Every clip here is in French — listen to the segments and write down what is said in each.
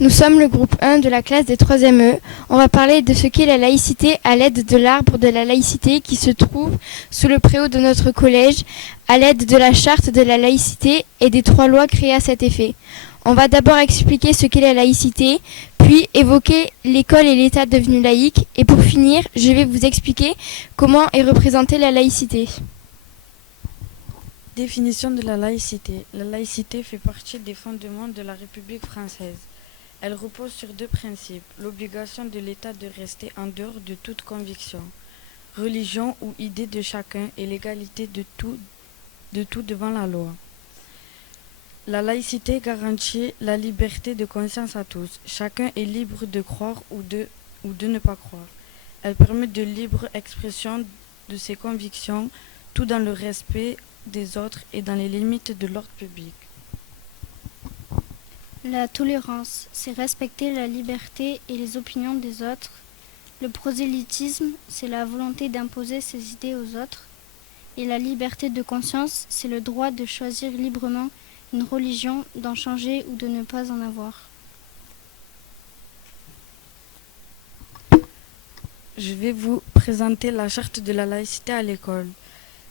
Nous sommes le groupe 1 de la classe des 3e E. On va parler de ce qu'est la laïcité à l'aide de l'arbre de la laïcité qui se trouve sous le préau de notre collège, à l'aide de la charte de la laïcité et des 3 lois créées à cet effet. On va d'abord expliquer ce qu'est la laïcité, puis évoquer l'école et l'État devenu laïque, et pour finir, je vais vous expliquer comment est représentée la laïcité. Définition de la laïcité. La laïcité fait partie des fondements de la République française. Elle repose sur 2 principes, l'obligation de l'État de rester en dehors de toute conviction, religion ou idée de chacun et l'égalité de tout devant la loi. La laïcité garantit la liberté de conscience à tous. Chacun est libre de croire ou de ne pas croire. Elle permet de libre expression de ses convictions, tout dans le respect des autres et dans les limites de l'ordre public. La tolérance, c'est respecter la liberté et les opinions des autres. Le prosélytisme, c'est la volonté d'imposer ses idées aux autres. Et la liberté de conscience, c'est le droit de choisir librement une religion, d'en changer ou de ne pas en avoir. Je vais vous présenter la charte de la laïcité à l'école.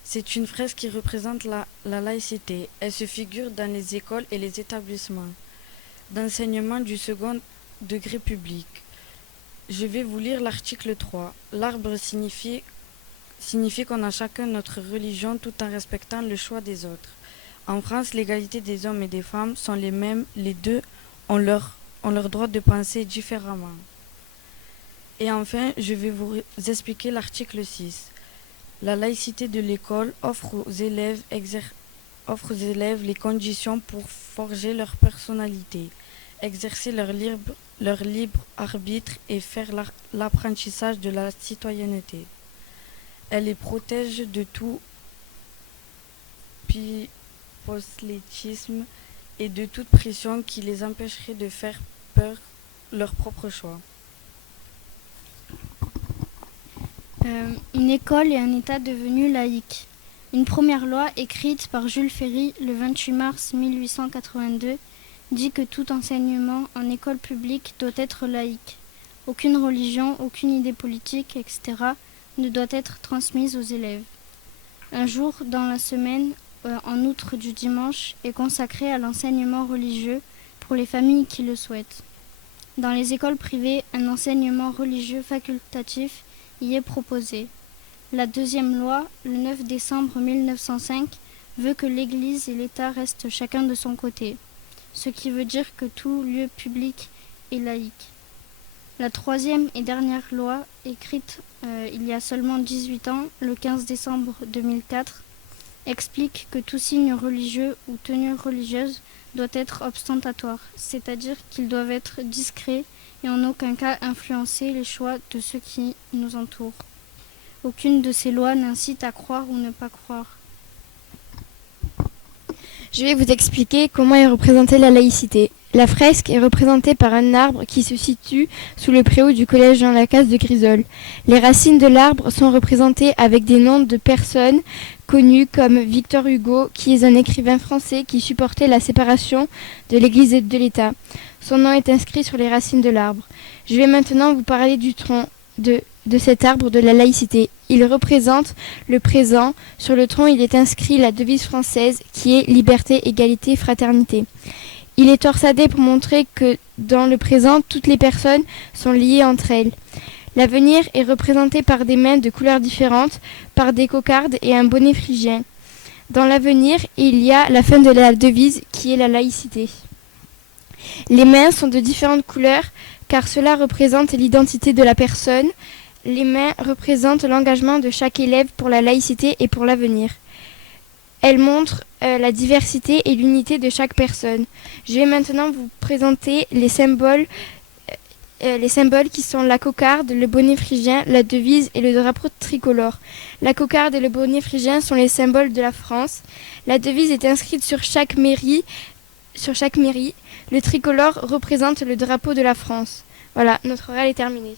C'est une fresque qui représente la laïcité. Elle se figure dans les écoles et les établissements d'enseignement du second degré public. Je vais vous lire l'article 3. L'arbre signifie qu'on a chacun notre religion tout en respectant le choix des autres. En France, l'égalité des hommes et des femmes sont les mêmes. Les deux ont leur droit de penser différemment. Et enfin, je vais vous expliquer l'article 6. La laïcité de l'école offre aux élèves les conditions pour forger leur personnalité, exercer leur libre arbitre et faire l'apprentissage de la citoyenneté. Elle les protège de tout prosélytisme et de toute pression qui les empêcherait de faire leur propre choix. Une école et un État devenus laïques. Une première loi écrite par Jules Ferry le 28 mars 1882 dit que tout enseignement en école publique doit être laïque. Aucune religion, aucune idée politique, etc. ne doit être transmise aux élèves. Un jour dans la semaine, en outre du dimanche, est consacré à l'enseignement religieux pour les familles qui le souhaitent. Dans les écoles privées, un enseignement religieux facultatif y est proposé. La deuxième loi, le 9 décembre 1905, veut que l'Église et l'État restent chacun de son côté, ce qui veut dire que tout lieu public est laïque. La troisième et dernière loi, écrite il y a seulement 18 ans, le 15 décembre 2004, explique que tout signe religieux ou tenue religieuse doit être ostentatoire, c'est-à-dire qu'ils doivent être discrets et en aucun cas influencer les choix de ceux qui nous entourent. Aucune de ces lois n'incite à croire ou ne pas croire. Je vais vous expliquer comment est représentée la laïcité. La fresque est représentée par un arbre qui se situe sous le préau du collège Jean Lacasse de Grisol. Les racines de l'arbre sont représentées avec des noms de personnes connues comme Victor Hugo, qui est un écrivain français qui supportait la séparation de l'Église et de l'État. Son nom est inscrit sur les racines de l'arbre. Je vais maintenant vous parler du tronc de cet arbre de la laïcité. Il représente le présent. Sur le tronc, il est inscrit la devise française qui est liberté, égalité, fraternité. Il est torsadé pour montrer que dans le présent, toutes les personnes sont liées entre elles. L'avenir est représenté par des mains de couleurs différentes, par des cocardes et un bonnet phrygien. Dans l'avenir, il y a la fin de la devise qui est la laïcité. Les mains sont de différentes couleurs car cela représente l'identité de la personne. Les mains représentent l'engagement de chaque élève pour la laïcité et pour l'avenir. Elles montrent la diversité et l'unité de chaque personne. Je vais maintenant vous présenter les symboles qui sont la cocarde, le bonnet phrygien, la devise et le drapeau tricolore. La cocarde et le bonnet phrygien sont les symboles de la France. La devise est inscrite sur chaque mairie. Le tricolore représente le drapeau de la France. Voilà, notre oral est terminé.